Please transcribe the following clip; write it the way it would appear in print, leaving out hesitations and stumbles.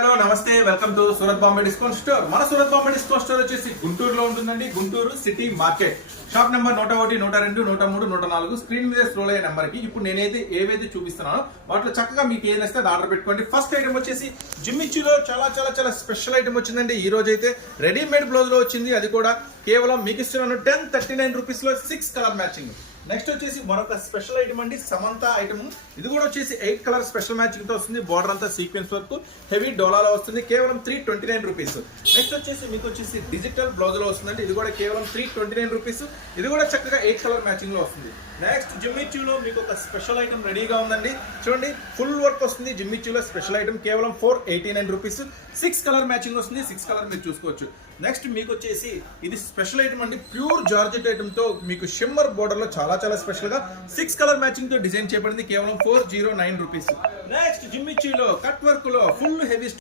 Hello నమస్తే welcome to Surat Bombay discount store. మన Surat Bombay discount store వచ్చేసి గుంటూరులో ఉంటుందండి. Guntur city market, shop number 101, 102, 103, 104 screen మీద స్క్రోల్ అయ్యే నెంబర్ కి ఇప్పుడు నేనైతే ఏవైతే చూపిస్తున్నానో వాటిలో చక్కగా మీకు ఏం వస్తే అది ఆర్డర్ పెట్టుకోండి. ఫస్ట్ ఐటమ్ వచ్చేసి జిమ్మిచ్చులో చాలా చాలా చాలా స్పెషల్ ఐటమ్ వచ్చిందండి. ఈ రోజు అయితే రెడీమేడ్ బ్లౌజ్ లో వచ్చింది. అది కూడా కేవలం మీకు ఇస్తున్నాను 1039 రూపీస్ లో 6 కలర్ మ్యాచింగ్. నెక్స్ట్ వచ్చేసి మరొక స్పెషల్ ఐటమ్ అండి, సమంత ఐటమ్. ఇది కూడా వచ్చేసి 8 కలర్ స్పెషల్ మ్యాచింగ్ తో వస్తుంది. బార్డర్ అంతా సీక్వెన్స్ వర్క్ హెవీ డోలాలో వస్తుంది. కేవలం 329 రూపీస్. నెక్స్ట్ వచ్చేసి మీకు వచ్చేసి డిజిటల్ బ్లౌజ్ లో వస్తుందండి. ఇది కూడా కేవలం 329 రూపీస్. ఇది కూడా చక్కగా 8 కలర్ మ్యాచింగ్ లో వస్తుంది. నెక్స్ట్ జిమ్మిచ్యూలో మీకు ఒక స్పెషల్ ఐటమ్ రెడీగా ఉందండి. చూడండి, ఫుల్ వర్క్ వస్తుంది. జిమ్మిచ్యూలో స్పెషల్ ఐటమ్ కేవలం 489 రూపీస్. 6 కలర్ మ్యాచింగ్ వస్తుంది. 6 కలర్ మీరు చూసుకోవచ్చు. నెక్స్ట్ మీకు వచ్చేసి ఇది స్పెషల్ ఐటమ్ అండి, ప్యూర్ జార్జెట్ ఐటమ్ తో మీకు షిమ్మర్ బోర్డర్ లో చాలా చాలా స్పెషల్ గా 6 కలర్ మ్యాచింగ్ తో డిజైన్ చేయబడింది. కేవలం 409 రూపీస్. నెక్స్ట్ జిమ్మిచ్యూలో కట్ వర్క్ లో ఫుల్ హెవీ